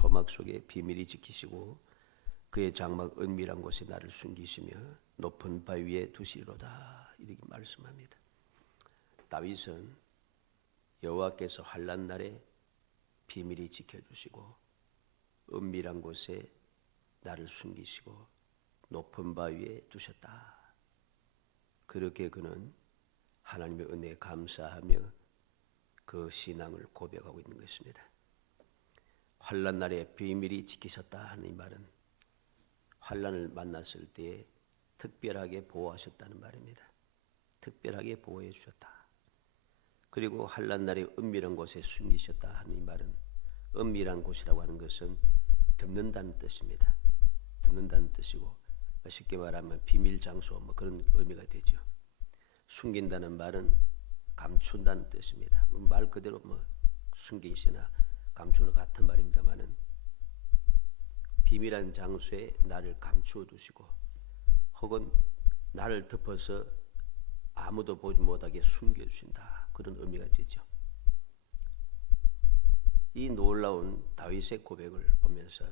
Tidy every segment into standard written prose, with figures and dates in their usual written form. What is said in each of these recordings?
초막 속에 비밀히 지키시고 그의 장막 은밀한 곳에 나를 숨기시며 높은 바위 위에 두시리로다. 이렇게 말씀합니다. 다윗은 여호와께서 환난 날에 비밀히 지켜주시고 은밀한 곳에 나를 숨기시고 높은 바위 위에 두셨다. 그렇게 그는 하나님의 은혜에 감사하며 그 신앙을 고백하고 있는 것입니다. 환난 날에 비밀히 지키셨다 하는 이 말은 환난을 만났을 때에 특별하게 보호하셨다는 말입니다. 특별하게 보호해 주셨다. 그리고 환난 날에 은밀한 곳에 숨기셨다 하는 이 말은 은밀한 곳이라고 하는 것은 덮는다는 뜻입니다. 덮는다는 뜻이고 쉽게 말하면 비밀 장소 뭐 그런 의미가 되죠. 숨긴다는 말은 감춘다는 뜻입니다. 말 그대로 뭐 숨기시나 감추는 같은 말입니다만은 비밀한 장소에 나를 감추어 두시고 혹은 나를 덮어서 아무도 보지 못하게 숨겨주신다. 그런 의미가 되죠. 이 놀라운 다윗의 고백을 보면서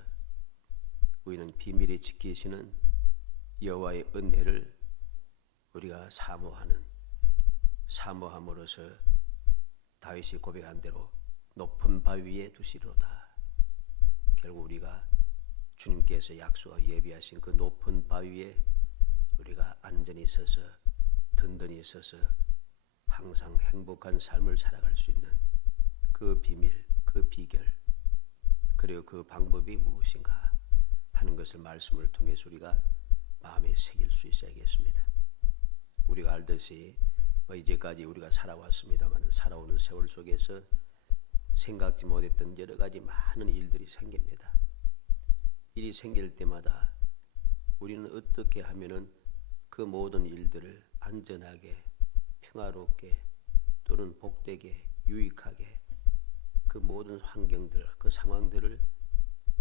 우리는 비밀히 지키시는 여호와의 은혜를 우리가 사모함으로써 다윗이 고백한 대로 높은 바위 위에 두시리로다. 결국 우리가 주님께서 약속하고 예비하신 그 높은 바위 위에 우리가 안전히 서서 든든히 서서 항상 행복한 삶을 살아갈 수 있는 그 비밀, 그 비결, 그리고 그 방법이 무엇인가 하는 것을 말씀을 통해서 우리가 마음에 새길 수 있어야겠습니다. 우리가 알듯이 이제까지 우리가 살아왔습니다만 살아오는 세월 속에서 생각지 못했던 여러 가지 많은 일들이 생깁니다. 일이 생길 때마다 우리는 어떻게 하면은 그 모든 일들을 안전하게, 평화롭게 또는 복되게, 유익하게 그 모든 환경들, 그 상황들을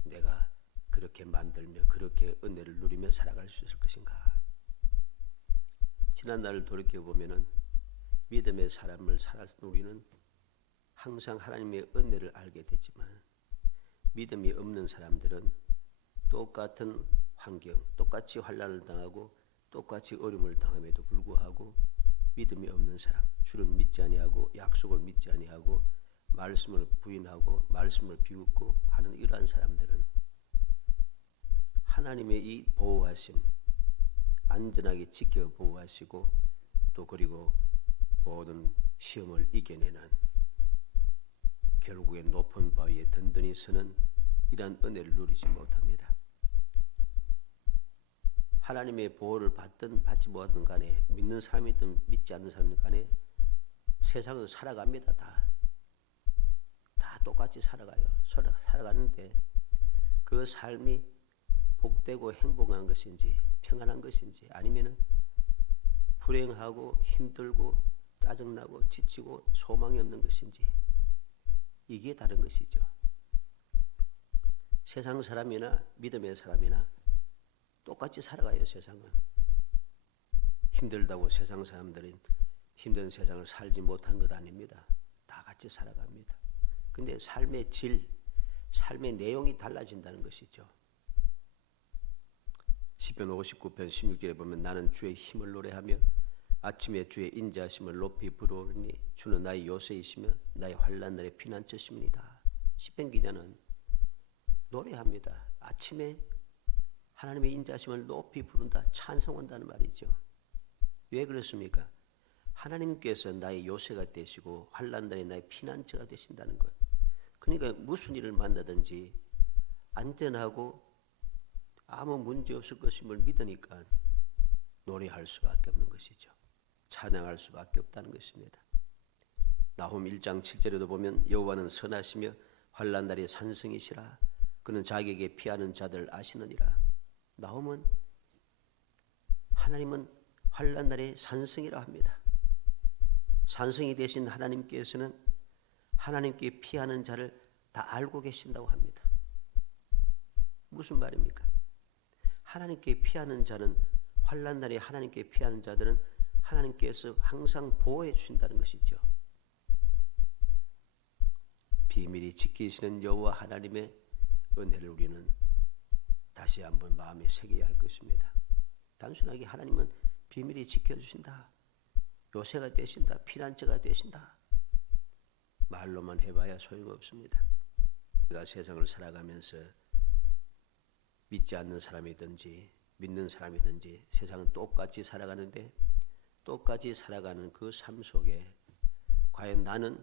내가 그렇게 만들며 그렇게 은혜를 누리며 살아갈 수 있을 것인가? 지난 날을 돌이켜보면은 믿음의 삶을 살아서 우리는 항상 하나님의 은혜를 알게 되지만 믿음이 없는 사람들은 똑같은 환경, 똑같이 환난을 당하고 똑같이 어려움을 당함에도 불구하고 믿음이 없는 사람, 주를 믿지 아니하고 약속을 믿지 아니하고 말씀을 부인하고 말씀을 비웃고 하는 이러한 사람들은 하나님의 이 보호하심, 안전하게 지켜 보호하시고 또 그리고 모든 시험을 이겨내는 결국에 높은 바위에 든든히 서는 이러한 은혜를 누리지 못합니다. 하나님의 보호를 받든 받지 못하든 간에 믿는 사람이든 믿지 않는 사람이든 간에 세상을 살아갑니다. 다 똑같이 살아가요. 살아가는데 그 삶이 복되고 행복한 것인지 평안한 것인지 아니면은 불행하고 힘들고 짜증나고 지치고 소망이 없는 것인지 이게 다른 것이죠. 세상 사람이나 믿음의 사람이나 똑같이 살아가요. 세상은 힘들다고 세상 사람들은 힘든 세상을 살지 못한 것 아닙니다. 다 같이 살아갑니다. 근데 삶의 질, 삶의 내용이 달라진다는 것이죠. 시편 59편 16절에 보면 나는 주의 힘을 노래하며 아침에 주의 인자하심을 높이 부르오니 주는 나의 요새이시며 나의 환난 날의 피난처심이니이다. 시편 기자는 노래합니다. 아침에 하나님의 인자하심을 높이 부른다, 찬송한다는 말이죠. 왜 그렇습니까? 하나님께서 나의 요새가 되시고 환난 날에 나의 피난처가 되신다는 것. 그러니까 무슨 일을 만나든지 안전하고 아무 문제 없을 것임을 믿으니까 노래할 수밖에 없는 것이죠. 찬양할 수밖에 없다는 것입니다. 나훔 1장 7절에도 보면 여호와는 선하시며 환난 날의 산성이시라 그는 자기에게 피하는 자들 아시느니라. 나훔은 하나님은 환난 날의 산성이라 합니다. 산성이 되신 하나님께서는 하나님께 피하는 자를 다 알고 계신다고 합니다. 무슨 말입니까? 하나님께 피하는 자는 환난 날에 하나님께 피하는 자들은 하나님께서 항상 보호해 주신다는 것이죠. 비밀히 지키시는 여호와 하나님의 은혜를 우리는 다시 한번 마음에 새겨야 할 것입니다. 단순하게 하나님은 비밀히 지켜주신다, 요새가 되신다, 피난처가 되신다, 말로만 해봐야 소용없습니다. 우리가 세상을 살아가면서 믿지 않는 사람이든지 믿는 사람이든지 세상은 똑같이 살아가는데, 똑같이 살아가는 그 삶 속에 과연 나는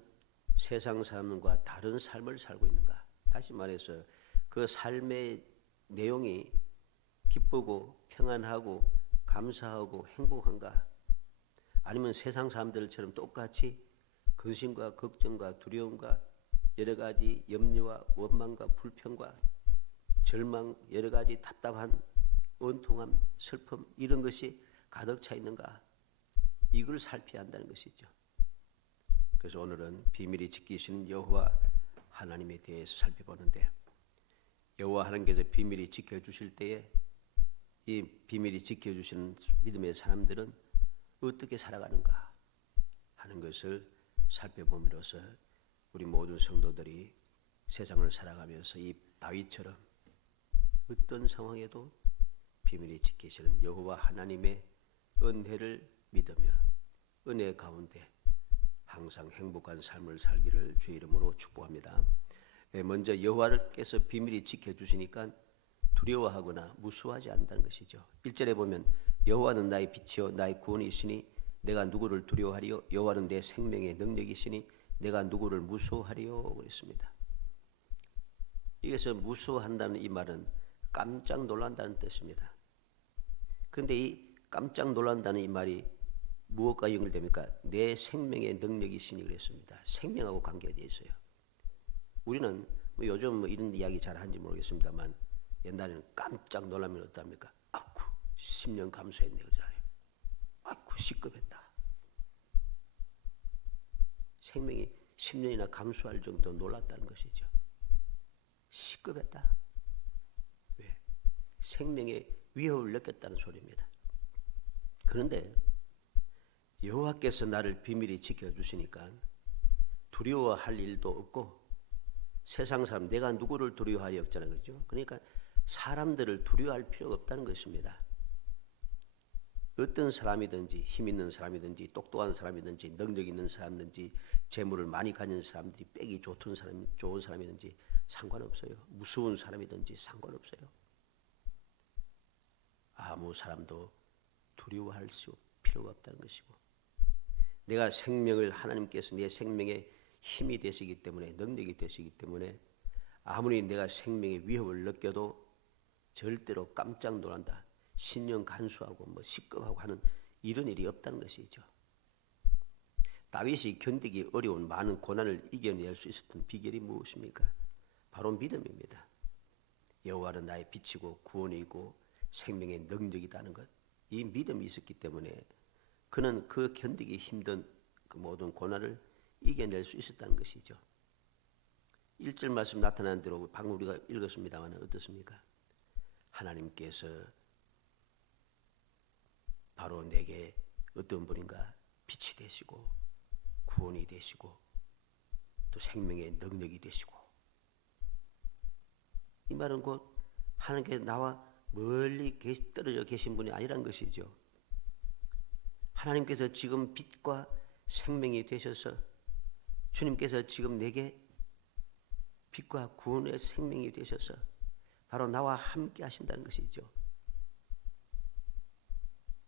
세상 사람과 다른 삶을 살고 있는가? 다시 말해서 그 삶의 내용이 기쁘고 평안하고 감사하고 행복한가? 아니면 세상 사람들처럼 똑같이 근심과 걱정과 두려움과 여러 가지 염려와 원망과 불평과 절망, 여러 가지 답답한 원통함, 슬픔, 이런 것이 가득 차 있는가? 이걸 살펴야 한다는 것이죠. 그래서 오늘은 비밀이 지키시는 여호와 하나님에 대해서 살펴보는데, 여호와 하나님께서 비밀이 지켜주실 때에 이 비밀이 지켜주시는 믿음의 사람들은 어떻게 살아가는가 하는 것을 살펴봄으로써 우리 모든 성도들이 세상을 살아가면서 이 다윗처럼 어떤 상황에도 비밀이 지키시는 여호와 하나님의 은혜를 믿으며 은혜 가운데 항상 행복한 삶을 살기를 주의 이름으로 축복합니다. 먼저 여호와께서 비밀이 지켜주시니까 두려워하거나 무수하지 않는다는 것이죠. 1절에 보면 여호와는 나의 빛이요 나의 구원이시니 내가 누구를 두려워하리요? 여호와는 내 생명의 능력이시니 내가 누구를 무수하리요? 그랬습니다. 여기서 무수한다는 이 말은 깜짝 놀란다는 뜻입니다. 그런데 이 깜짝 놀란다는 이 말이 무엇과 연결됩니까? 내 생명의 능력이시니 그랬습니다. 생명하고 관계되어 있어요. 우리는 요즘 이런 이야기 잘 하는지 모르겠습니다만 옛날에는 깜짝 놀라면 어떡합니까? 아이고 10년 감수했네 그잖아요. 아이고 시급했다. 생명이 10년이나 감수할 정도 놀랐다는 것이죠. 시급했다. 왜? 생명의 위협을 느꼈다는 소리입니다. 그런데 여호와께서 나를 비밀히 지켜주시니까 두려워할 일도 없고, 세상 사람 내가 누구를 두려워하리 없잖아요. 그렇죠? 그러니까 사람들을 두려워할 필요가 없다는 것입니다. 어떤 사람이든지 힘 있는 사람이든지 똑똑한 사람이든지 능력 있는 사람이든지 재물을 많이 가진 사람들이 빼기 좋은 사람이든지 상관없어요. 무서운 사람이든지 상관없어요. 아무 사람도 두려워할 필요가 없다는 것이고, 내가 생명을 하나님께서 내 생명의 힘이 되시기 때문에 능력이 되시기 때문에 아무리 내가 생명의 위협을 느껴도 절대로 깜짝 놀란다, 신령 간수하고 시급하고 하는 이런 일이 없다는 것이죠. 다윗이 견디기 어려운 많은 고난을 이겨낼 수 있었던 비결이 무엇입니까? 바로 믿음입니다. 여호와는 나의 빛이고 구원이고 생명의 능력이라는 것, 이 믿음이 있었기 때문에 그는 그 견디기 힘든 그 모든 고난을 이겨낼 수 있었다는 것이죠. 1절 말씀 나타난 대로 방금 우리가 읽었습니다만 어떻습니까? 하나님께서 바로 내게 어떤 분인가 빛이 되시고 구원이 되시고 또 생명의 능력이 되시고, 이 말은 곧 하나님께서 나와 멀리 떨어져 계신 분이 아니란 것이죠. 하나님께서 지금 빛과 생명이 되셔서 주님께서 지금 내게 빛과 구원의 생명이 되셔서 바로 나와 함께 하신다는 것이죠.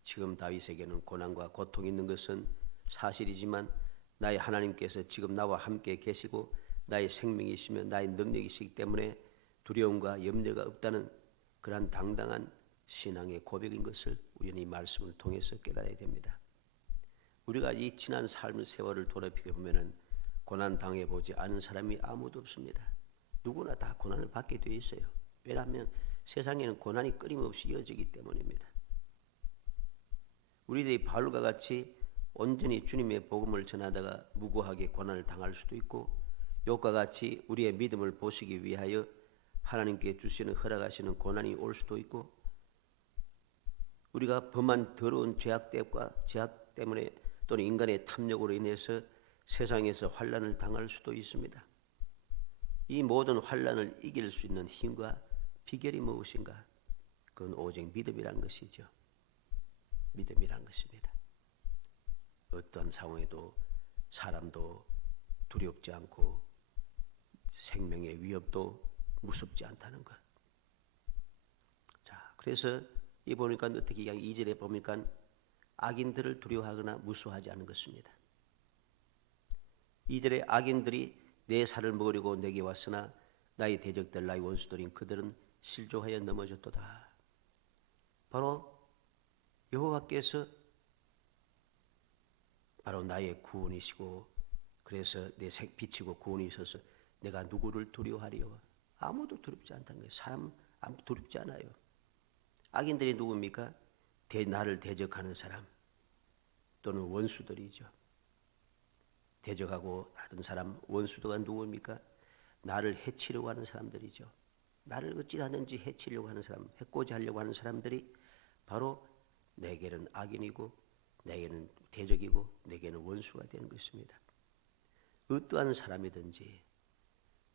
지금 다윗에게는 고난과 고통이 있는 것은 사실이지만 나의 하나님께서 지금 나와 함께 계시고 나의 생명이시며 나의 능력이시기 때문에 두려움과 염려가 없다는 그러한 당당한 신앙의 고백인 것을 우리는 이 말씀을 통해서 깨달아야 됩니다. 우리가 이 지난 삶의 세월을 돌아보게 보면은 고난 당해보지 않은 사람이 아무도 없습니다. 누구나 다 고난을 받게 되어 있어요. 왜냐하면 세상에는 고난이 끊임없이 이어지기 때문입니다. 우리들이 바울과 같이 온전히 주님의 복음을 전하다가 무고하게 고난을 당할 수도 있고, 욥과 같이 우리의 믿음을 보시기 위하여 하나님께 주시는 허락하시는 고난이 올 수도 있고, 우리가 범한 더러운 죄악 때문에 또는 인간의 탐욕으로 인해서 세상에서 환난을 당할 수도 있습니다. 이 모든 환난을 이길 수 있는 힘과 비결이 무엇인가? 그건 오직 믿음이라는 것이죠. 믿음이라는 것입니다. 어떠한 상황에도 사람도 두렵지 않고 생명의 위협도 무섭지 않다는 것. 자, 그래서 이 보니까 어떻게 2절에 보니까 악인들을 두려워하거나 무서워하지 않는 것입니다. 2절에 악인들이 내 살을 먹으려고 내게 왔으나 나의 대적들 나의 원수들인 그들은 실족하여 넘어졌도다. 바로 여호와께서 바로 나의 구원이시고 그래서 내 빛이고 구원이 있어서 내가 누구를 두려워하리요? 아무도 두렵지 않다는 거예요. 사람 아무도 두렵지 않아요. 악인들이 누굽니까? 나를 대적하는 사람 또는 원수들이죠. 대적하고 하던 사람 원수도가 누굽니까? 나를 해치려고 하는 사람들이죠. 나를 어찌하든지 해치려고 하는 사람, 해코지 하려고 하는 사람들이 바로 내게는 악인이고 내게는 대적이고 내게는 원수가 되는 것입니다. 어떠한 사람이든지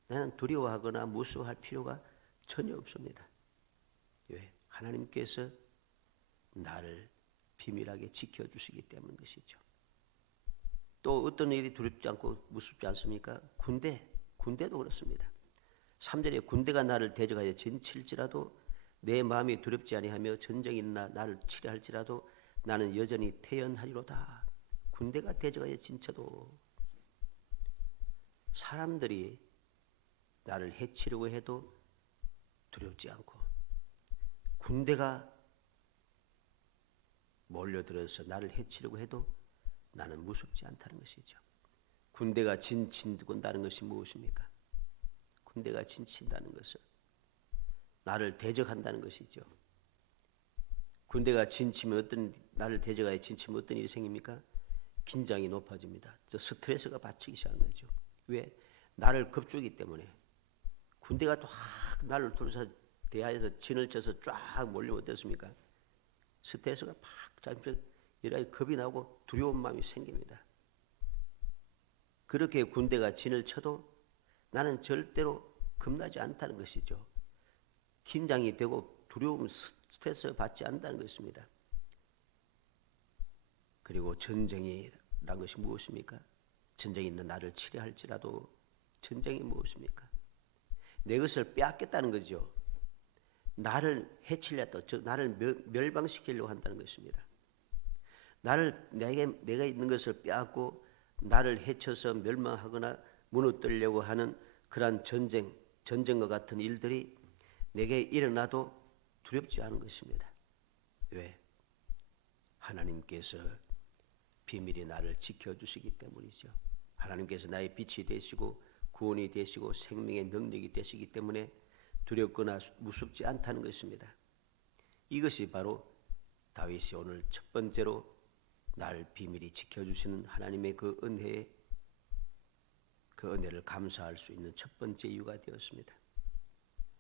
나는 두려워하거나 무서워할 필요가 전혀 없습니다. 왜? 하나님께서 나를 비밀하게 지켜주시기 때문인 것이죠. 또 어떤 일이 두렵지 않고 무섭지 않습니까? 군대도 그렇습니다. 3절에 군대가 나를 대적하여 진칠지라도 내 마음이 두렵지 아니하며 전쟁이 일어나 나를 치려할지라도 나는 여전히 태연하리로다. 군대가 대적하여 진쳐도 사람들이 나를 해치려고 해도 두렵지 않고 군대가 몰려들어서 나를 해치려고 해도 나는 무섭지 않다는 것이죠. 군대가 진친다는 것이 무엇입니까? 군대가 진친다는 것은 나를 대적한다는 것이죠. 군대가 진치면 나를 대적하여 진치면 어떤 일이 생깁니까? 긴장이 높아집니다. 스트레스가 받치기 시작하는 거죠. 왜? 나를 겁주기 때문에. 군대가 또 나를 둘러싸 대하에서 진을 쳐서 쫙 몰리면 어떻습니까? 스트레스가 팍 잡히면 이렇게 겁이 나고 두려운 마음이 생깁니다. 그렇게 군대가 진을 쳐도 나는 절대로 겁나지 않다는 것이죠. 긴장이 되고 두려움, 스트레스를 받지 않는다는 것입니다. 그리고 전쟁이란 것이 무엇입니까? 전쟁이 있는 나를 치려할지라도 전쟁이 무엇입니까? 내 것을 빼앗겠다는 거죠. 나를 해치려다, 나를 멸망시키려고 한다는 것입니다. 내가 있는 것을 빼앗고 나를 해쳐서 멸망하거나 무너뜨리려고 하는 그러한 전쟁과 같은 일들이 내게 일어나도 두렵지 않은 것입니다. 왜? 하나님께서 비밀히 나를 지켜주시기 때문이죠. 하나님께서 나의 빛이 되시고 구원이 되시고 생명의 능력이 되시기 때문에 두렵거나 무섭지 않다는 것입니다. 이것이 바로 다윗이 오늘 첫 번째로 나를 비밀히 지켜주시는 하나님의 그 은혜를 감사할 수 있는 첫 번째 이유가 되었습니다.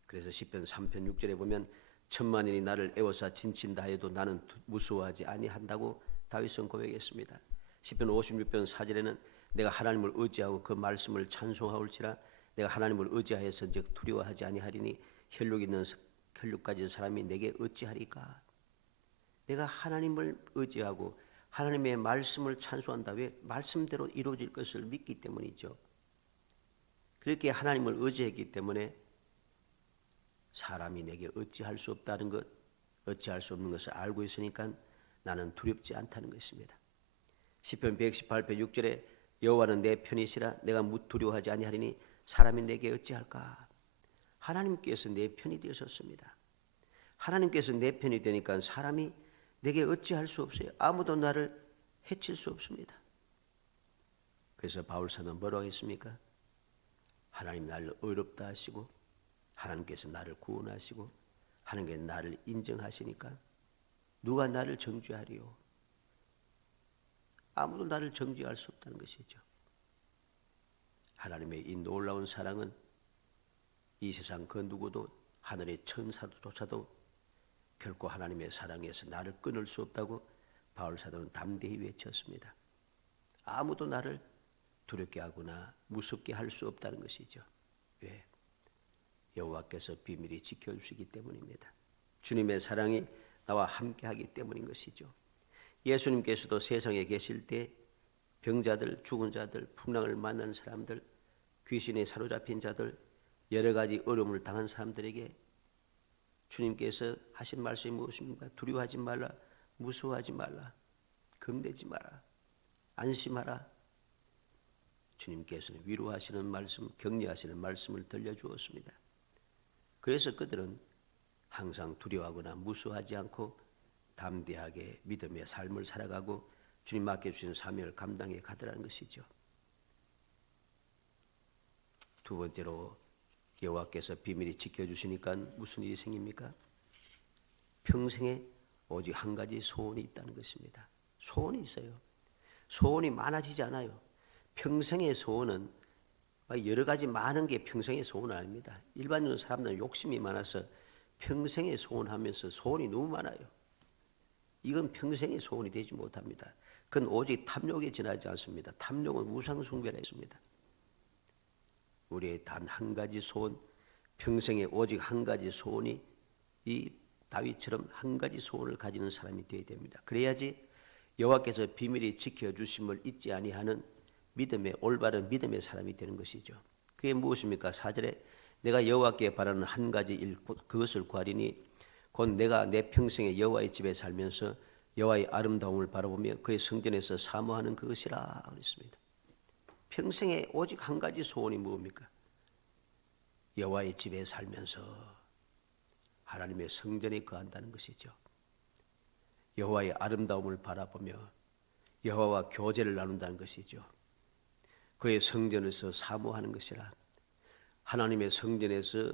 그래서 시편 3편 6절에 보면 천만인이 나를 애워싸 진친다 해도 나는 무서워하지 아니한다고 다윗은 고백했습니다. 시편 56편 4절에는 내가 하나님을 의지하고 그 말씀을 찬송하올지라 내가 하나님을 의지하여서 즉 두려워하지 아니하리니 혈육 가진 사람이 내게 어찌하리까. 내가 하나님을 의지하고 하나님의 말씀을 찬송한다. 왜? 말씀대로 이루어질 것을 믿기 때문이죠. 그렇게 하나님을 의지했기 때문에 사람이 내게 어찌할 수 없다는 것, 어찌할 수 없는 것을 알고 있으니까 나는 두렵지 않다는 것입니다. 시편 118편 6절에 여호와는 내 편이시라 내가 두려워하지 아니하리니 사람이 내게 어찌할까. 하나님께서 내 편이 되셨습니다. 하나님께서 내 편이 되니까 사람이 내게 어찌할 수 없어요. 아무도 나를 해칠 수 없습니다. 그래서 바울사는 뭐라고 했습니까? 하나님 나를 의롭다 하시고 하나님께서 나를 구원하시고 하나님께서 나를 인정하시니까 누가 나를 정죄하리요? 아무도 나를 정죄할 수 없다는 것이죠. 하나님의 이 놀라운 사랑은 이 세상 그 누구도 하늘의 천사조차도 결코 하나님의 사랑에서 나를 끊을 수 없다고 바울사도는 담대히 외쳤습니다. 아무도 나를 두렵게 하거나 무섭게 할 수 없다는 것이죠. 왜? 여호와께서 비밀히 지켜주시기 때문입니다. 주님의 사랑이 나와 함께하기 때문인 것이죠. 예수님께서도 세상에 계실 때 병자들, 죽은 자들, 풍랑을 만난 사람들, 귀신에 사로잡힌 자들, 여러 가지 어려움을 당한 사람들에게 주님께서 하신 말씀이 무엇입니까? 두려워하지 말라, 무서워하지 말라, 겁내지 마라, 안심하라. 주님께서는 위로하시는 말씀, 격려하시는 말씀을 들려주었습니다. 그래서 그들은 항상 두려워하거나 무서워하지 않고 담대하게 믿음의 삶을 살아가고 주님 맡겨주신 사명을 감당해 가더라는 것이죠. 두 번째로 여호와께서 비밀히 지켜주시니까 무슨 일이 생깁니까? 평생에 오직 한 가지 소원이 있다는 것입니다. 소원이 있어요. 소원이 많아지지 않아요. 평생의 소원은 여러 가지 많은 게 평생의 소원은 아닙니다. 일반적으로 사람들은 욕심이 많아서 평생의 소원하면서 소원이 너무 많아요. 이건 평생의 소원이 되지 못합니다. 그건 오직 탐욕에 지나지 않습니다. 탐욕은 우상 숭배가 있습니다. 우리의 단 한 가지 소원, 평생에 오직 한 가지 소원이 이 다윗처럼 한 가지 소원을 가지는 사람이 되어야 됩니다. 그래야지 여호와께서 비밀히 지켜주심을 잊지 아니하는 믿음의 올바른 믿음의 사람이 되는 것이죠. 그게 무엇입니까? 4절에 내가 여호와께 바라는 한 가지 일 그것을 구하리니 곧 내가 내 평생에 여호와의 집에 살면서 여호와의 아름다움을 바라보며 그의 성전에서 사모하는 그것이라 그랬습니다. 평생에 오직 한 가지 소원이 무엇입니까? 여호와의 집에 살면서 하나님의 성전에 거한다는 것이죠. 여호와의 아름다움을 바라보며 여호와와 교제를 나눈다는 것이죠. 그의 성전에서 사모하는 것이라. 하나님의 성전에서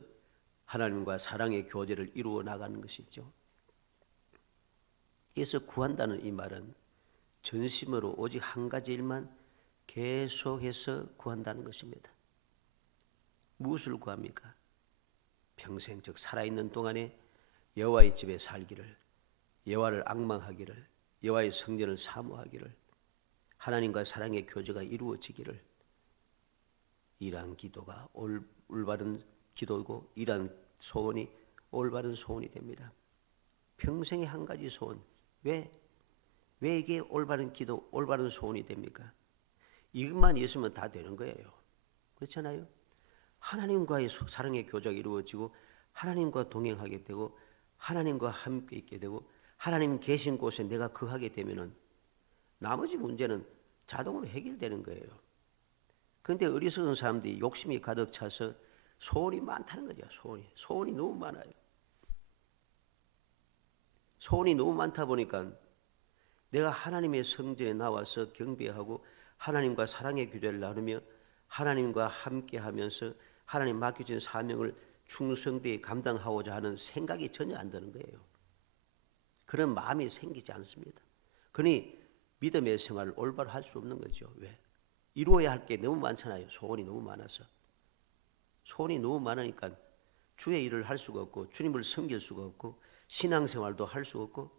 하나님과 사랑의 교제를 이루어 나가는 것이죠. 그래서 구한다는 이 말은 전심으로 오직 한 가지 일만 계속해서 구한다는 것입니다. 무엇을 구합니까? 평생 즉 살아있는 동안에 여호와의 집에 살기를, 여호와를 앙망하기를, 여호와의 성전을 사모하기를, 하나님과 사랑의 교제가 이루어지기를, 이러한 기도가 올바른 기도이고 이러한 소원이 올바른 소원이 됩니다. 평생에 한 가지 소원. 왜 이게 올바른 기도, 올바른 소원이 됩니까? 이것만 있으면 다 되는 거예요. 그렇잖아요? 하나님과의 사랑의 교제가 이루어지고 하나님과 동행하게 되고 하나님과 함께 있게 되고 하나님 계신 곳에 내가 거하게 되면은 나머지 문제는 자동으로 해결되는 거예요. 그런데 어리석은 사람들이 욕심이 가득 차서 소원이 많다는 거죠. 소원이 너무 많아요. 소원이 너무 많다 보니까 내가 하나님의 성전에 나와서 경배하고 하나님과 사랑의 교제를 나누며 하나님과 함께하면서 하나님 맡겨진 사명을 충성되이 감당하고자 하는 생각이 전혀 안 드는 거예요. 그런 마음이 생기지 않습니다. 그러니 믿음의 생활을 올바로 할 수 없는 거죠. 왜? 이루어야 할 게 너무 많잖아요. 소원이 너무 많아서. 소원이 너무 많으니까 주의 일을 할 수가 없고 주님을 섬길 수가 없고 신앙생활도 할 수 없고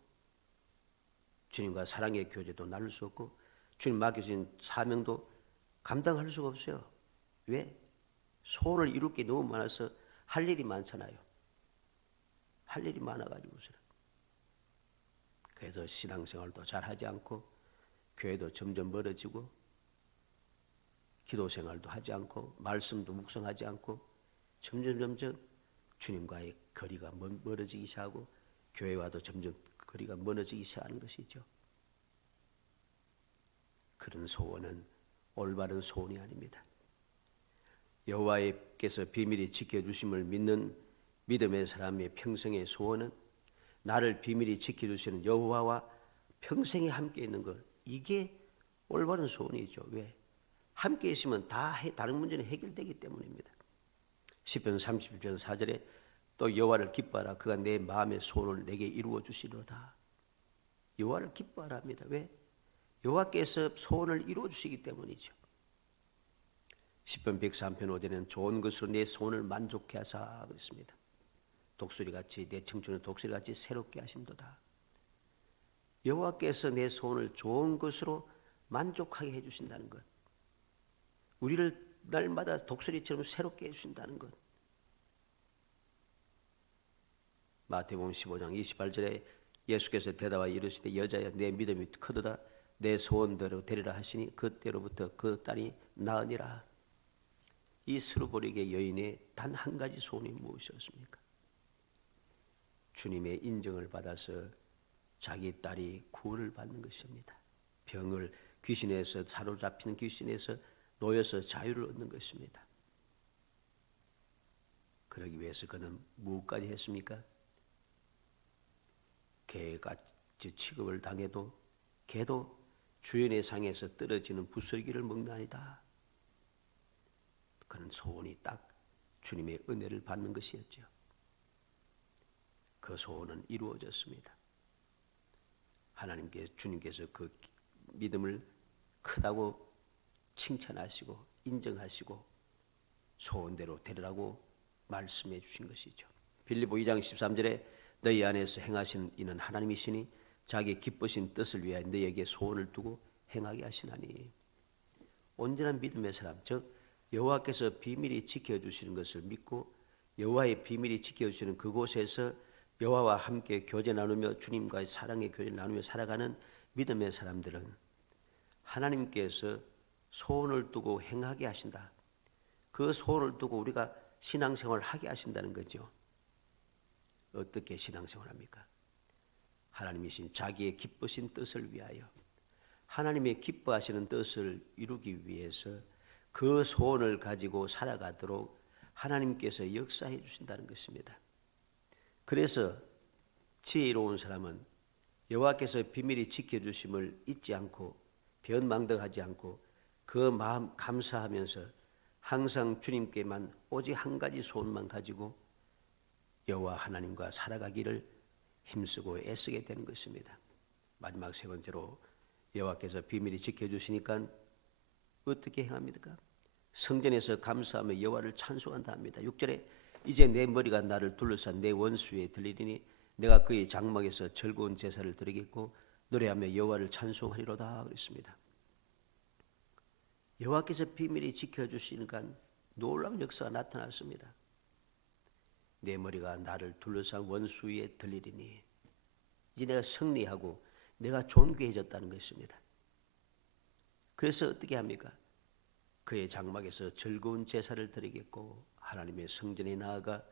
주님과 사랑의 교제도 나눌 수 없고 주님 맡겨진 사명도 감당할 수가 없어요. 왜? 소원을 이룰 게 너무 많아서 할 일이 많잖아요. 할 일이 많아가지고서는. 그래서 신앙생활도 잘하지 않고 교회도 점점 멀어지고 기도생활도 하지 않고 말씀도 묵상하지 않고 점점 주님과의 거리가 멀어지기 시작하고 교회와도 점점 거리가 멀어지기 시작하는 것이죠. 그런 소원은 올바른 소원이 아닙니다. 여호와께서 비밀히 지켜주심을 믿는 믿음의 사람의 평생의 소원은 나를 비밀히 지켜주시는 여호와와 평생에 함께 있는 것, 이게 올바른 소원이죠. 왜? 함께 있으면 다른 문제는 해결되기 때문입니다. 시편 31편 4절에 또 여호와를 기뻐하라. 그가 내 마음의 소원을 내게 이루어 주시리로다. 여호와를 기뻐하라 합니다. 왜? 여호와께서 소원을 이루어 주시기 때문이죠. 시편 103편 5절에는 좋은 것으로 내 소원을 만족케 하사 그랬습니다. 독수리같이 내 청춘을 독수리같이 새롭게 하심도다. 여호와께서 내 소원을 좋은 것으로 만족하게 해주신다는 것. 우리를 날마다 독수리처럼 새롭게 해주신다는 것. 마태복음 15장 28절에 예수께서 대답하여 이르시되 여자여 내 믿음이 크도다 내 소원대로 되리라 하시니 그때로부터 그 딸이 나으니라. 이 스루보리게 여인의 단 한 가지 소원이 무엇이었습니까? 주님의 인정을 받아서 자기 딸이 구원을 받는 것입니다. 병을 귀신에서 사로잡히는 귀신에서 놓여서 자유를 얻는 것입니다. 그러기 위해서 그는 무엇까지 했습니까? 개같이 취급을 당해도 개도 주인의 상에서 떨어지는 부스러기를 먹나니다. 그는 소원이 딱 주님의 은혜를 받는 것이었죠. 그 소원은 이루어졌습니다. 주님께서 그 믿음을 크다고 칭찬하시고 인정하시고 소원대로 되리라고 말씀해 주신 것이죠. 빌립보 2장 13절에 너희 안에서 행하신 이는 하나님이시니 자기 기쁘신 뜻을 위하여 너희에게 소원을 두고 행하게 하시나니. 온전한 믿음의 사람, 즉 여호와께서 비밀히 지켜주시는 것을 믿고 여호와의 비밀이 지켜주시는 그곳에서 여호와와 함께 교제 나누며 주님과의 사랑의 교제 나누며 살아가는 믿음의 사람들은 하나님께서 소원을 두고 행하게 하신다. 그 소원을 두고 우리가 신앙생활을 하게 하신다는 거죠. 어떻게 신앙생활합니까? 하나님이신 자기의 기쁘신 뜻을 위하여 하나님의 기뻐하시는 뜻을 이루기 위해서 그 소원을 가지고 살아가도록 하나님께서 역사해 주신다는 것입니다. 그래서 지혜로운 사람은 여호와께서 비밀히 지켜주심을 잊지 않고 변망덕하지 않고 그 마음 감사하면서 항상 주님께만 오직 한 가지 소원만 가지고 여호와 하나님과 살아가기를 힘쓰고 애쓰게 되는 것입니다. 마지막 세 번째로 여호와께서 비밀히 지켜주시니까 어떻게 행합니까? 성전에서 감사하며 여호와를 찬송한다 합니다. 6절에 이제 내 머리가 나를 둘러싼 내 원수에 들리리니 내가 그의 장막에서 즐거운 제사를 드리겠고 노래하며 여호와를 찬송하리로다 그랬습니다. 여호와께서 비밀히 지켜주시니까 놀라운 역사가 나타났습니다. 내 머리가 나를 둘러싼 원수 위에 들리리니 이제 내가 승리하고 내가 존귀해졌다는 것입니다. 그래서 어떻게 합니까? 그의 장막에서 즐거운 제사를 드리겠고 하나님의 성전에 나아가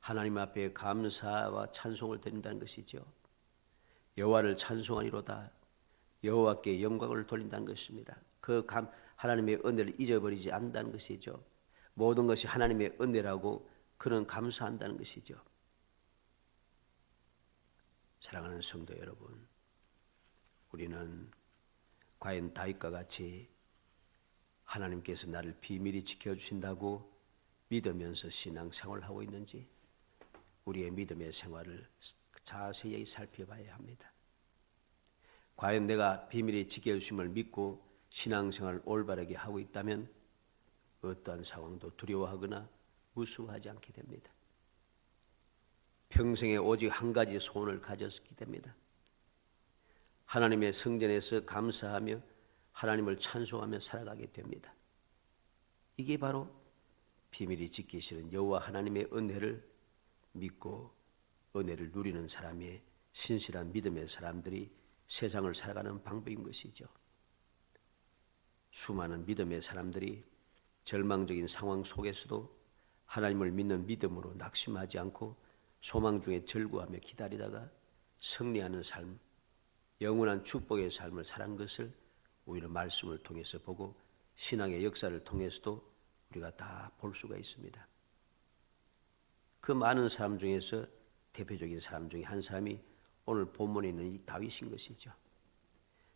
하나님 앞에 감사와 찬송을 드린다는 것이죠. 여호와를 찬송하리로다. 여호와께 영광을 돌린다는 것입니다. 하나님의 은혜를 잊어버리지 않는다는 것이죠. 모든 것이 하나님의 은혜라고 그는 감사한다는 것이죠. 사랑하는 성도 여러분, 우리는 과연 다윗과 같이 하나님께서 나를 비밀히 지켜주신다고 믿으면서 신앙생활을 하고 있는지 우리의 믿음의 생활을 자세히 살펴봐야 합니다. 과연 내가 비밀히 지켜주심을 믿고 신앙생활을 올바르게 하고 있다면 어떠한 상황도 두려워하거나 무서워하지 않게 됩니다. 평생에 오직 한 가지 소원을 가졌기 됩니다. 하나님의 성전에서 감사하며 하나님을 찬송하며 살아가게 됩니다. 이게 바로 비밀히 지키시는 여호와 하나님의 은혜를 믿고 은혜를 누리는 사람의 신실한 믿음의 사람들이 세상을 살아가는 방법인 것이죠. 수많은 믿음의 사람들이 절망적인 상황 속에서도 하나님을 믿는 믿음으로 낙심하지 않고 소망 중에 절구하며 기다리다가 승리하는 삶, 영원한 축복의 삶을 살한 것을 우리는 말씀을 통해서 보고 신앙의 역사를 통해서도 우리가 다 볼 수가 있습니다. 그 많은 사람 중에서 대표적인 사람 중에 한 사람이 오늘 본문에 있는 이 다윗인 것이죠.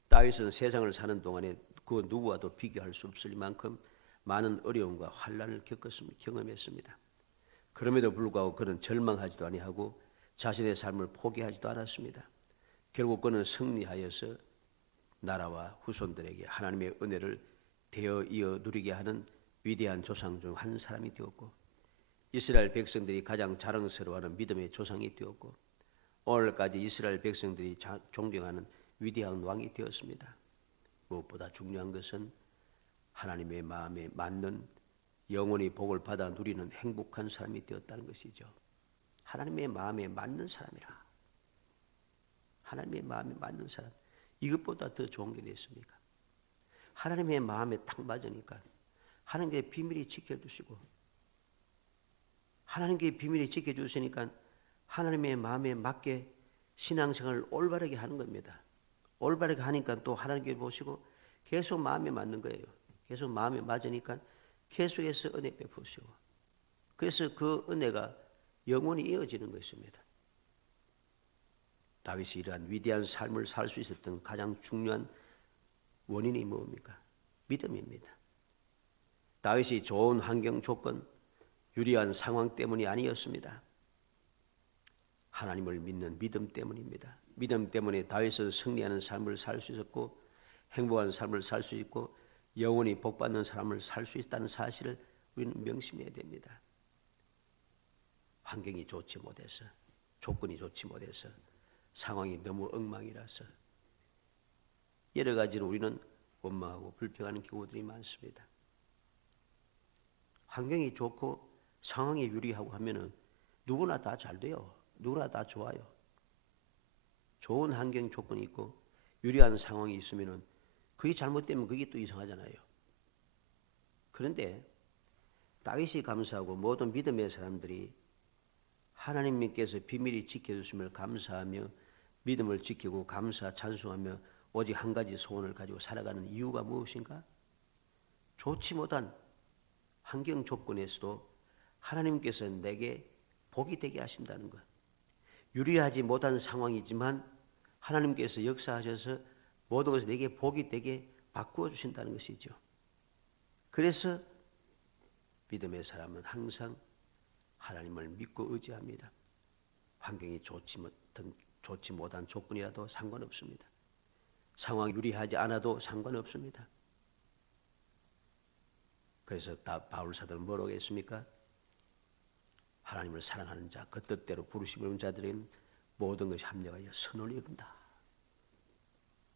다윗은 세상을 사는 동안에 그 누구와도 비교할 수 없을 만큼 많은 어려움과 환난을 경험했습니다. 그럼에도 불구하고 그는 절망하지도 아니하고 자신의 삶을 포기하지도 않았습니다. 결국 그는 승리하여서 나라와 후손들에게 하나님의 은혜를 되어 이어 누리게 하는 위대한 조상 중 한 사람이 되었고 이스라엘 백성들이 가장 자랑스러워하는 믿음의 조상이 되었고 오늘까지 이스라엘 백성들이 존경하는 위대한 왕이 되었습니다. 무엇보다 중요한 것은 하나님의 마음에 맞는 영원히 복을 받아 누리는 행복한 사람이 되었다는 것이죠. 하나님의 마음에 맞는 사람이라. 하나님의 마음에 맞는 사람. 이것보다 더 좋은 게 있습니까? 하나님의 마음에 딱 맞으니까 하나님의 비밀이 지켜주시고, 하나님께 비밀이 지켜주시니까 하나님의 마음에 맞게 신앙생활을 올바르게 하는 겁니다. 올바르게 하니까 또 하나님께 보시고 계속 마음에 맞는 거예요. 계속 마음에 맞으니까 계속해서 은혜 베푸시고, 그래서 그 은혜가 영원히 이어지는 것입니다. 다윗이 이러한 위대한 삶을 살 수 있었던 가장 중요한 원인이 뭡니까? 믿음입니다. 다윗이 좋은 환경 조건, 유리한 상황 때문이 아니었습니다. 하나님을 믿는 믿음 때문입니다. 믿음 때문에 다윗은 승리하는 삶을 살 수 있었고, 행복한 삶을 살 수 있고, 영원히 복받는 삶을 살 수 있다는 사실을 우리는 명심해야 됩니다. 환경이 좋지 못해서, 조건이 좋지 못해서, 상황이 너무 엉망이라서 여러 가지로 우리는 원망하고 불평하는 경우들이 많습니다. 환경이 좋고 상황이 유리하고 하면은 누구나 다 잘 돼요. 누구나 다 좋아요. 좋은 환경 조건이 있고 유리한 상황이 있으면은 그게 잘못되면 그게 또 이상하잖아요. 그런데 다윗이 감사하고 모든 믿음의 사람들이 하나님께서 비밀히 지켜주심을 감사하며 믿음을 지키고 감사 찬송하며 오직 한 가지 소원을 가지고 살아가는 이유가 무엇인가? 좋지 못한 환경 조건에서도 하나님께서 내게 복이 되게 하신다는 것. 유리하지 못한 상황이지만 하나님께서 역사하셔서 모든 것을 내게 복이 되게 바꾸어 주신다는 것이죠. 그래서 믿음의 사람은 항상 하나님을 믿고 의지합니다. 환경이 좋지 못한 조건이라도 상관없습니다. 상황이 유리하지 않아도 상관없습니다. 그래서 바울 사도는 뭐라고 했습니까? 하나님을 사랑하는 자, 그 뜻대로 부르심을 입은 자들은 모든 것이 합력하여 선을 이룬다.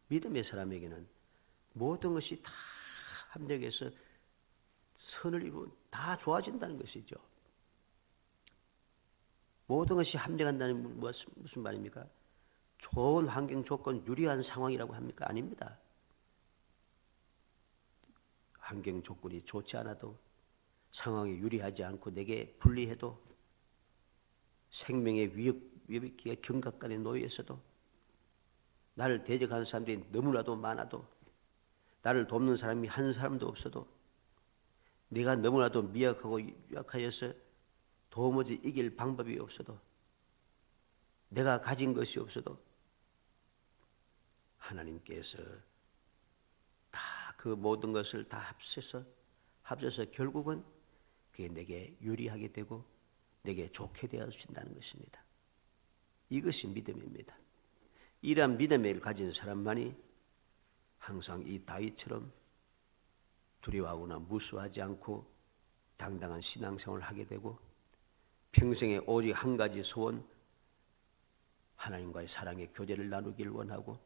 믿음의 사람에게는 모든 것이 다 합력해서 선을 이루고 다 좋아진다는 것이죠. 모든 것이 합력한다는 무슨 말입니까? 좋은 환경 조건, 유리한 상황이라고 합니까? 아닙니다. 환경 조건이 좋지 않아도, 상황이 유리하지 않고 내게 불리해도, 생명의 위협기가 경각간에 놓여 있어도, 나를 대적하는 사람들이 너무나도 많아도, 나를 돕는 사람이 한 사람도 없어도, 내가 너무나도 미약하고 약하여서 도무지 이길 방법이 없어도, 내가 가진 것이 없어도 하나님께서 다 그 모든 것을 다 합쳐서 결국은 그게 내게 유리하게 되고 내게 좋게 되어 주신다는 것입니다. 이것이 믿음입니다. 이러한 믿음을 가진 사람만이 항상 이 다윗처럼 두려워하거나 무수하지 않고 당당한 신앙생활을 하게 되고, 평생에 오직 한 가지 소원, 하나님과의 사랑의 교제를 나누기를 원하고,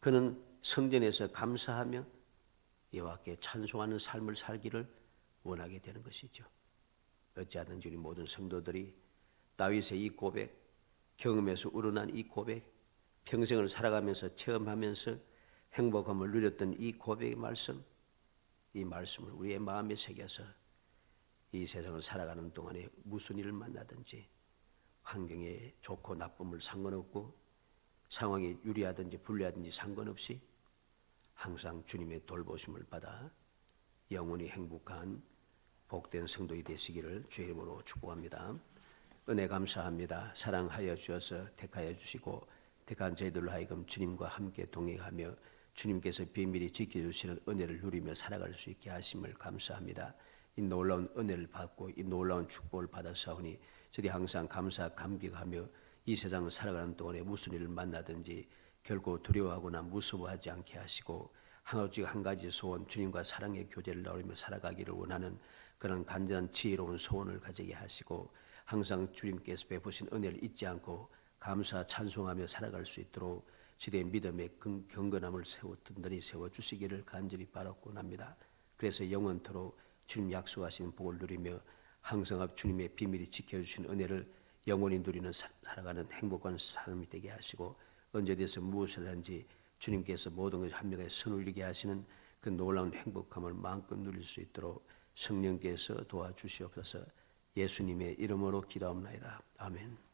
그는 성전에서 감사하며 여호와께 찬송하는 삶을 살기를 원하게 되는 것이죠. 어찌하든지 우리 모든 성도들이 다윗의 이 고백, 경험에서 우러난 이 고백, 평생을 살아가면서 체험하면서 행복함을 누렸던 이 고백의 말씀, 이 말씀을 우리의 마음에 새겨서 이 세상을 살아가는 동안에 무슨 일을 만나든지 환경에 좋고 나쁨을 상관없고 상황이 유리하든지 불리하든지 상관없이 항상 주님의 돌보심을 받아 영원히 행복한 복된 성도이 되시기를 주의 이름으로 축복합니다. 은혜 감사합니다. 사랑하여 주셔서 택하여 주시고 택한 저희들로 하여금 주님과 함께 동행하며 주님께서 비밀히 지켜주시는 은혜를 누리며 살아갈 수 있게 하심을 감사합니다. 이 놀라운 은혜를 받고 이 놀라운 축복을 받아사오니 저희 항상 감사 감격하며 이 세상을 살아가는 동안에 무슨 일을 만나든지 결코 두려워하거나 무서워하지 않게 하시고 오직 한 가지 소원, 주님과 사랑의 교제를 나누며 살아가기를 원하는 그런 간절한 지혜로운 소원을 가지게 하시고 항상 주님께서 베푸신 은혜를 잊지 않고 감사 찬송하며 살아갈 수 있도록 주의 믿음의 경건함을 든든히 세워주시기를 간절히 바라곤 합니다. 그래서 영원토록 주님 약속하신 복을 누리며 항상 앞 주님의 비밀이 지켜주신 은혜를 영원히 누리는 살아가는 행복한 삶이 되게 하시고 언제 돼서 무엇을 하든지 주님께서 모든 것을 한 명에 선올리게 하시는 그 놀라운 행복함을 마음껏 누릴 수 있도록 성령께서 도와주시옵소서. 예수님의 이름으로 기도합나이다. 아멘.